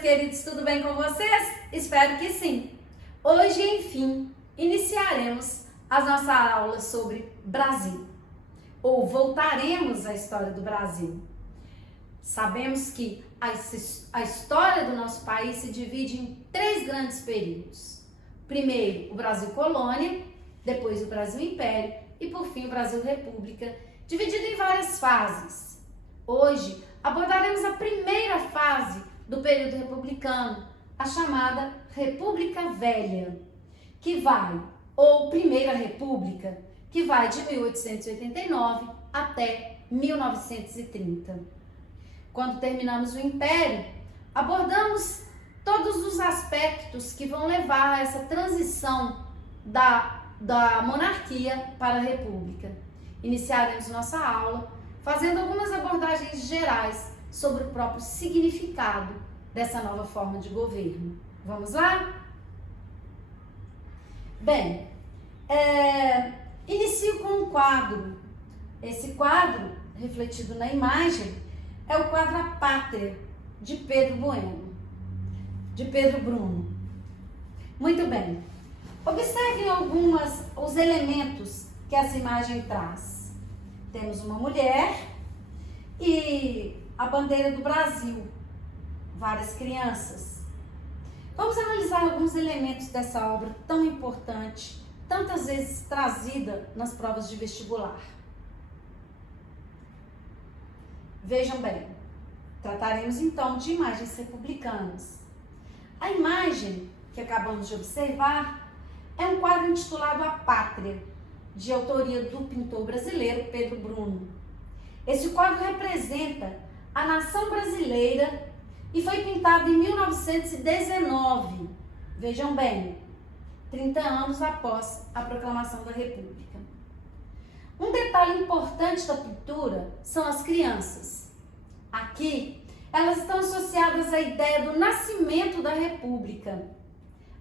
queridos, tudo bem com vocês? Espero que sim! Hoje, enfim, iniciaremos a nossa aula sobre Brasil, ou voltaremos à história do Brasil. Sabemos que a história do nosso país se divide em 3 grandes períodos. Primeiro, o Brasil colônia, depois o Brasil império e, por fim, o Brasil república, dividido em várias fases. Hoje, abordaremos a primeira fase do período republicano, a chamada República Velha, que vai, ou Primeira República, que vai de 1889 até 1930. Quando terminamos o Império, abordamos todos os aspectos que vão levar a essa transição da monarquia para a República. Iniciaremos nossa aula fazendo algumas abordagens gerais sobre o próprio significado dessa nova forma de governo. Vamos lá? Bem, inicio com um quadro. Esse quadro, refletido na imagem, é o quadro A Pátria, de Pedro Bruno. Muito bem. Observem os elementos que essa imagem traz. Temos uma mulher e a bandeira do Brasil, várias crianças. Vamos analisar alguns elementos dessa obra tão importante, tantas vezes trazida nas provas de vestibular. Vejam bem, trataremos então de imagens republicanas. A imagem que acabamos de observar é um quadro intitulado A Pátria, de autoria do pintor brasileiro Pedro Bruno. Esse quadro representa a nação brasileira e foi pintado em 1919. Vejam bem, 30 anos após a proclamação da República. Um detalhe importante da pintura são as crianças. Aqui, elas estão associadas à ideia do nascimento da República.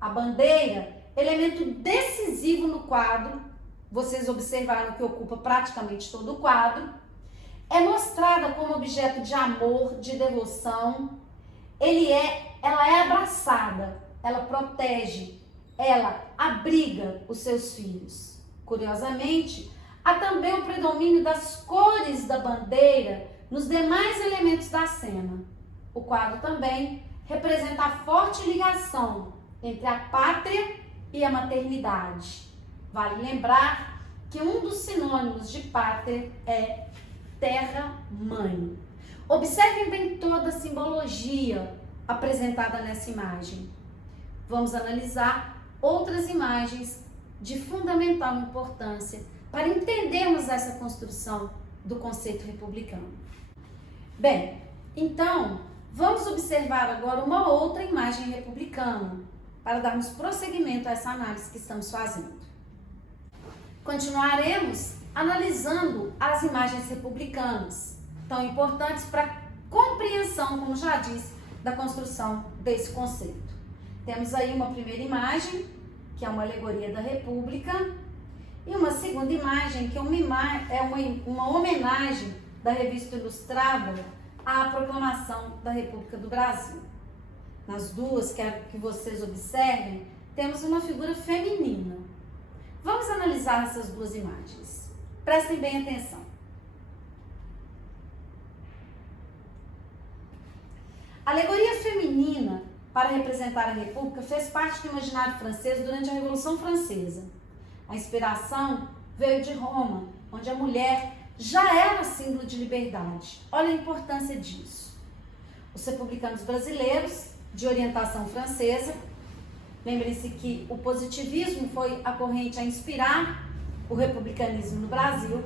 A bandeira, elemento decisivo no quadro, vocês observaram que ocupa praticamente todo o quadro, é mostrada como objeto de amor, de devoção. Ela é abraçada, ela protege, ela abriga os seus filhos. Curiosamente, há também o predomínio das cores da bandeira nos demais elementos da cena. O quadro também representa a forte ligação entre a pátria e a maternidade. Vale lembrar que um dos sinônimos de pátria é terra-mãe. Observem bem toda a simbologia apresentada nessa imagem. Vamos analisar outras imagens de fundamental importância para entendermos essa construção do conceito republicano. Bem, então, vamos observar agora uma outra imagem republicana para darmos prosseguimento a essa análise que estamos fazendo. Continuaremos analisando as imagens republicanas, tão importantes para a compreensão, como já disse, da construção desse conceito. Temos aí uma primeira imagem, que é uma alegoria da República, e uma segunda imagem, que é uma homenagem da Revista Ilustrada à proclamação da República do Brasil. Nas duas, quero que vocês observem, temos uma figura feminina. Vamos analisar essas duas imagens. Prestem bem atenção. A alegoria feminina, para representar a República, fez parte do imaginário francês durante a Revolução Francesa. A inspiração veio de Roma, onde a mulher já era símbolo de liberdade. Olha a importância disso. Os republicanos brasileiros, de orientação francesa, lembrem-se que o positivismo foi a corrente a inspirar o republicanismo no Brasil,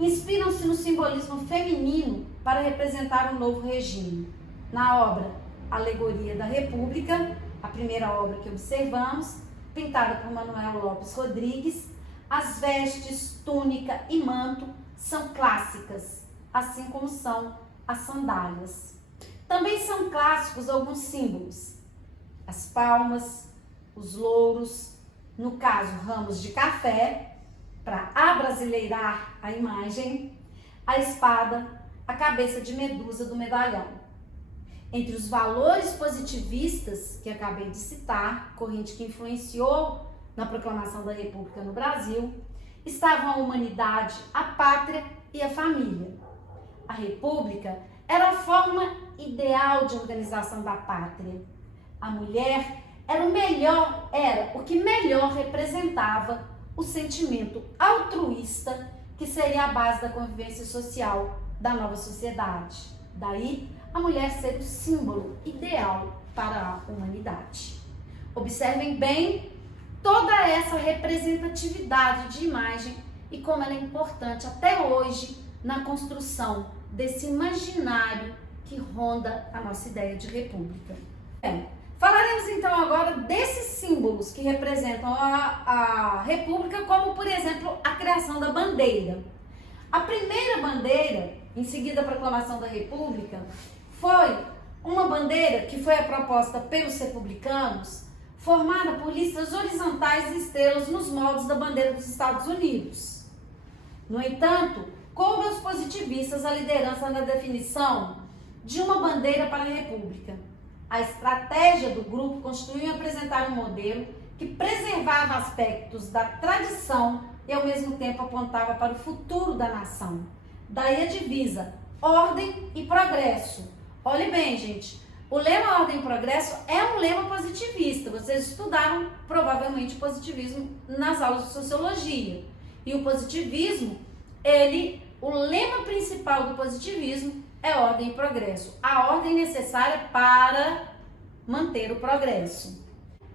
inspiram-se no simbolismo feminino para representar um novo regime. Na obra Alegoria da República, a primeira obra que observamos, pintada por Manuel Lopes Rodrigues, as vestes, túnica e manto são clássicas, assim como são as sandálias. Também são clássicos alguns símbolos: as palmas, os louros, no caso ramos de café, para abrasileirar a imagem, a espada, a cabeça de Medusa do medalhão. Entre os valores positivistas que acabei de citar, corrente que influenciou na proclamação da República no Brasil, estavam a humanidade, a pátria e a família. A República era a forma ideal de organização da pátria. A mulher era o que melhor representava o sentimento altruísta que seria a base da convivência social da nova sociedade. Daí, a mulher ser o símbolo ideal para a humanidade. Observem bem toda essa representatividade de imagem e como ela é importante até hoje na construção desse imaginário que ronda a nossa ideia de república. Falaremos então agora desses símbolos que representam a república, como por exemplo a criação da bandeira. A primeira bandeira, em seguida a proclamação da república, foi uma bandeira que foi a proposta pelos republicanos, formada por listas horizontais e estrelas nos moldes da bandeira dos Estados Unidos. No entanto, coube aos positivistas a liderança na definição de uma bandeira para a república. A estratégia do grupo consistiu em apresentar um modelo que preservava aspectos da tradição e ao mesmo tempo apontava para o futuro da nação. Daí a divisa ordem e progresso. Olhe bem, gente, o lema ordem e progresso é um lema positivista. Vocês estudaram provavelmente positivismo nas aulas de sociologia. E o positivismo, o lema principal do positivismo é ordem e progresso. A ordem necessária para manter o progresso.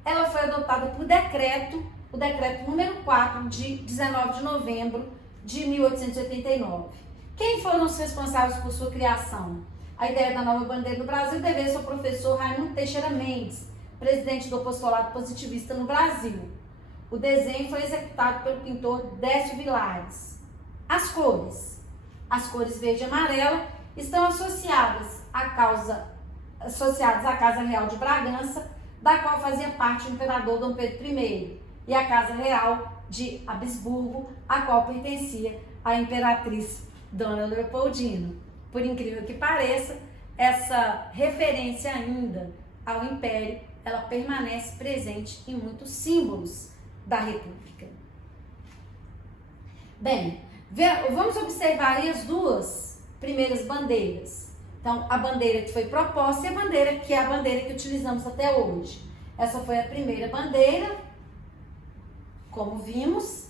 Ela foi adotada por decreto, o decreto número 4 de 19 de novembro de 1889. Quem foram os responsáveis por sua criação? A ideia da nova bandeira do Brasil deve-se ao professor Raimundo Teixeira Mendes, presidente do apostolado positivista no Brasil. O desenho foi executado pelo pintor Décio Vilares. As cores verde e amarela estão associadas à Casa Real de Bragança, da qual fazia parte o imperador Dom Pedro I, e a Casa Real de Habsburgo, a qual pertencia a imperatriz Dona Leopoldina. Por incrível que pareça, essa referência ainda ao Império, ela permanece presente em muitos símbolos da República. Bem, vamos observar aí as duas primeiras bandeiras. Então, a bandeira que foi proposta e a bandeira que é a bandeira que utilizamos até hoje. Essa foi a primeira bandeira, como vimos,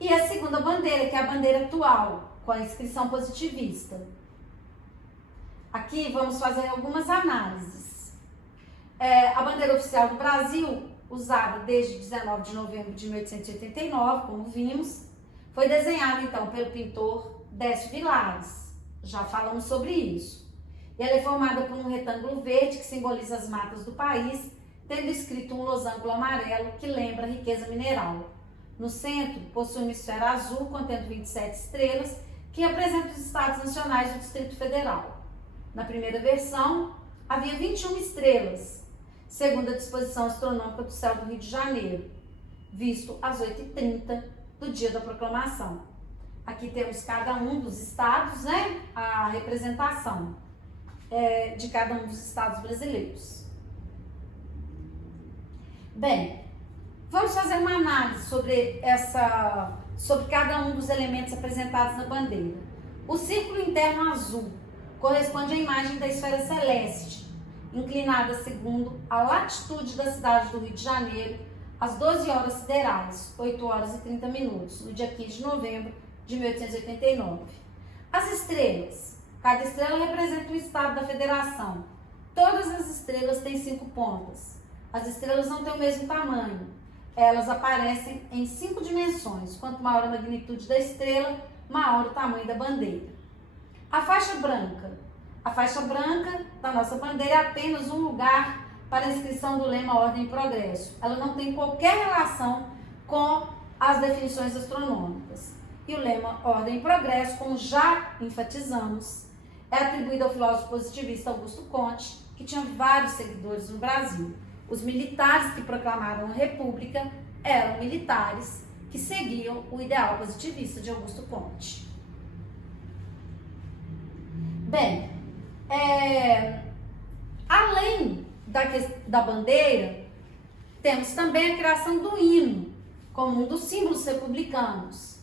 e a segunda bandeira, que é a bandeira atual, com a inscrição positivista. Aqui vamos fazer algumas análises. A bandeira oficial do Brasil, usada desde 19 de novembro de 1889, como vimos, foi desenhada então pelo pintor Décio Vilares. Já falamos sobre isso. E ela é formada por um retângulo verde que simboliza as matas do país, tendo escrito um losango amarelo que lembra a riqueza mineral. No centro, possui uma esfera azul contendo 27 estrelas que apresenta os estados nacionais do Distrito Federal. Na primeira versão, havia 21 estrelas, segundo a disposição astronômica do céu do Rio de Janeiro, visto às 8h30 do dia da proclamação. Aqui temos cada um dos estados, né? A representação de cada um dos estados brasileiros. Bem, vamos fazer uma análise sobre cada um dos elementos apresentados na bandeira. O círculo interno azul corresponde à imagem da esfera celeste, inclinada segundo a latitude da cidade do Rio de Janeiro, às 12 horas siderais, 8 horas e 30 minutos, no dia 15 de novembro de 1889. As estrelas. Cada estrela representa um estado da federação. Todas as estrelas têm 5 pontas. As estrelas não têm o mesmo tamanho. Elas aparecem em 5 dimensões. Quanto maior a magnitude da estrela, maior o tamanho da bandeira. A faixa branca. A faixa branca da nossa bandeira é apenas um lugar para a inscrição do lema Ordem e Progresso. Ela não tem qualquer relação com as definições astronômicas. E o lema Ordem e Progresso, como já enfatizamos, é atribuído ao filósofo positivista Augusto Comte, que tinha vários seguidores no Brasil. Os militares que proclamaram a República eram militares que seguiam o ideal positivista de Augusto Comte. Bem, Além da bandeira, temos também a criação do hino, como um dos símbolos republicanos.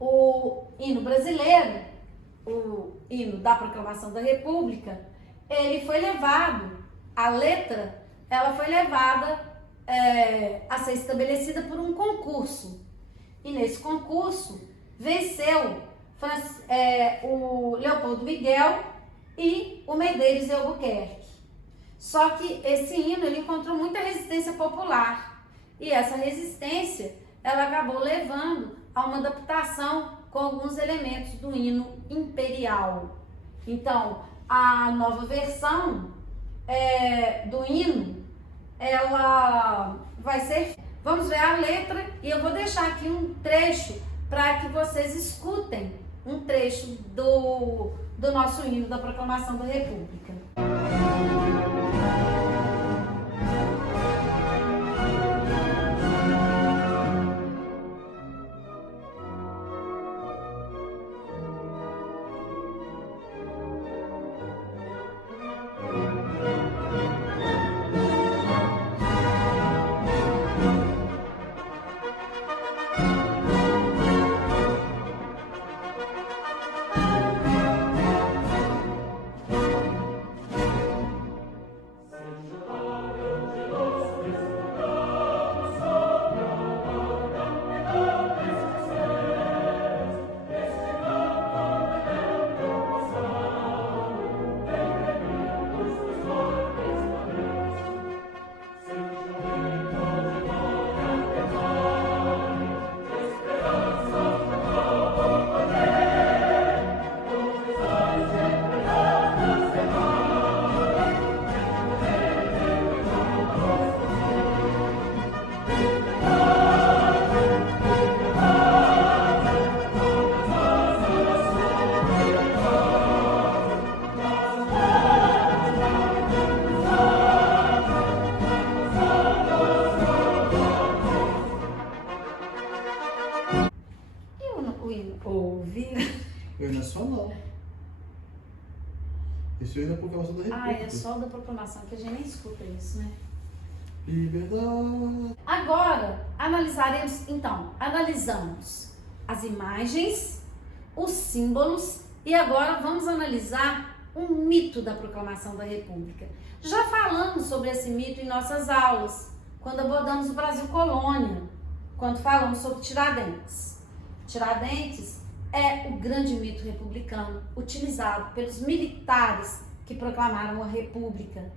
O hino brasileiro, o hino da Proclamação da República, ele foi levado, a letra, ela foi levada a ser estabelecida por um concurso. E nesse concurso venceu o Leopoldo Miguel e o Medeiros de Albuquerque. Só que esse hino ele encontrou muita resistência popular. E essa resistência ela acabou levando a uma adaptação com alguns elementos do hino imperial. Então, a nova versão do hino, ela vai ser... Vamos ver a letra e eu vou deixar aqui um trecho para que vocês escutem um trecho do nosso hino da Proclamação da República. O hino nacional. Esse hino é a Proclamação da República. É só da proclamação, que a gente nem escuta isso, né? Liberdade. Agora, analisamos as imagens, os símbolos e agora vamos analisar um mito da Proclamação da República. Já falamos sobre esse mito em nossas aulas, quando abordamos o Brasil Colônia, quando falamos sobre Tiradentes. Tiradentes é o grande mito republicano utilizado pelos militares que proclamaram a República.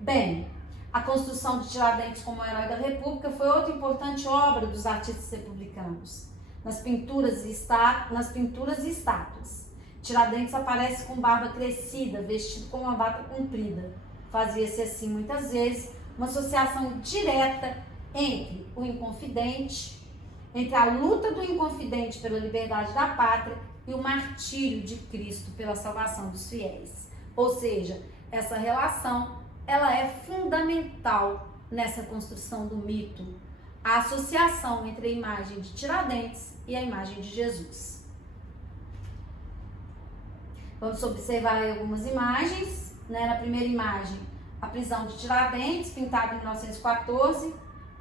Bem, a construção de Tiradentes como herói da República foi outra importante obra dos artistas republicanos. Nas pinturas e estátuas, Tiradentes aparece com barba crescida, vestido com uma bata comprida. Fazia-se assim, muitas vezes, uma associação direta entre o Inconfidente, entre a luta do Inconfidente pela liberdade da pátria e o martírio de Cristo pela salvação dos fiéis. Ou seja, essa relação ela é fundamental nessa construção do mito, a associação entre a imagem de Tiradentes e a imagem de Jesus. Vamos observar aí algumas imagens, né? Na primeira imagem, a prisão de Tiradentes, pintada em 1914,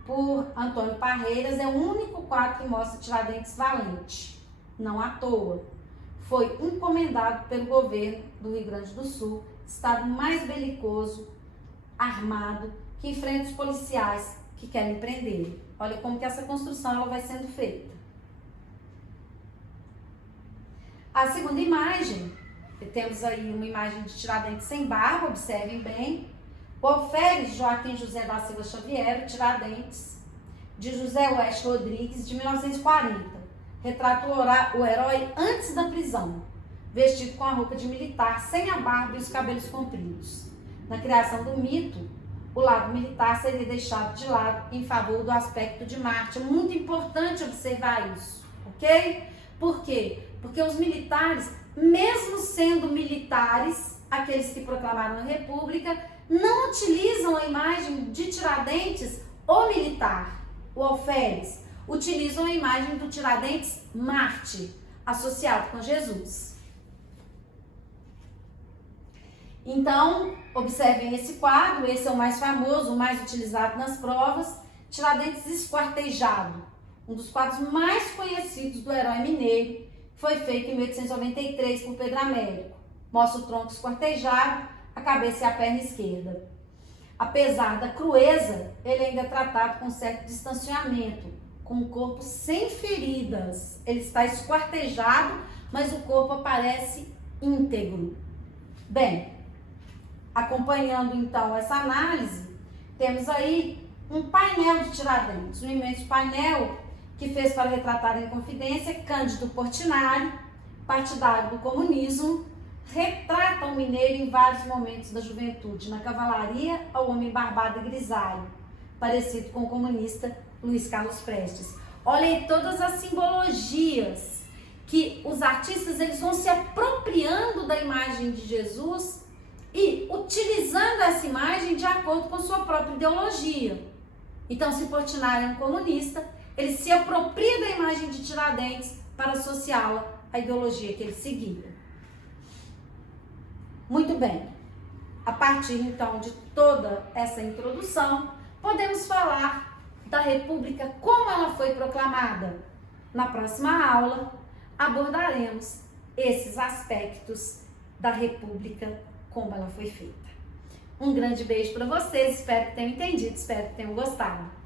por Antônio Parreiras, é o único quadro que mostra Tiradentes valente. Não à toa. Foi encomendado pelo governo do Rio Grande do Sul, estado mais belicoso, armado, que enfrenta os policiais que querem prender. Olha como que essa construção ela vai sendo feita. A segunda imagem, temos aí uma imagem de Tiradentes sem barba, observem bem. O alferes Joaquim José da Silva Xavier, Tiradentes, de José Oeste Rodrigues, de 1940. Retrata o herói antes da prisão, vestido com a roupa de militar, sem a barba e os cabelos compridos. Na criação do mito, o lado militar seria deixado de lado em favor do aspecto de Marte. É muito importante observar isso, ok? Por quê? Porque os militares, mesmo sendo militares, aqueles que proclamaram a República, não utilizam a imagem de Tiradentes, o militar, o alferes, utilizam a imagem do Tiradentes Marte, associado com Jesus. Então, observem esse quadro, esse é o mais famoso, o mais utilizado nas provas, Tiradentes esquartejado, um dos quadros mais conhecidos do herói mineiro, foi feito em 1893 por Pedro Américo. Mostra o tronco esquartejado, a cabeça e a perna esquerda. Apesar da crueza, ele ainda é tratado com certo distanciamento, com o corpo sem feridas. Ele está esquartejado, mas o corpo aparece íntegro. Bem, acompanhando então essa análise, temos aí um painel de Tiradentes, um imenso painel que fez para retratar em confidência Cândido Portinari, partidário do comunismo, retrata o mineiro em vários momentos da juventude, na cavalaria ao homem barbado e grisalho, parecido com o comunista Luiz Carlos Prestes. Olha aí todas as simbologias que os artistas eles vão se apropriando da imagem de Jesus e utilizando essa imagem de acordo com sua própria ideologia. Então, se Portinari é um comunista, ele se apropria da imagem de Tiradentes para associá-la à ideologia que ele seguia. Muito bem, a partir então de toda essa introdução, podemos falar da República como ela foi proclamada. Na próxima aula, abordaremos esses aspectos da República como ela foi feita. Um grande beijo para vocês, espero que tenham entendido, espero que tenham gostado.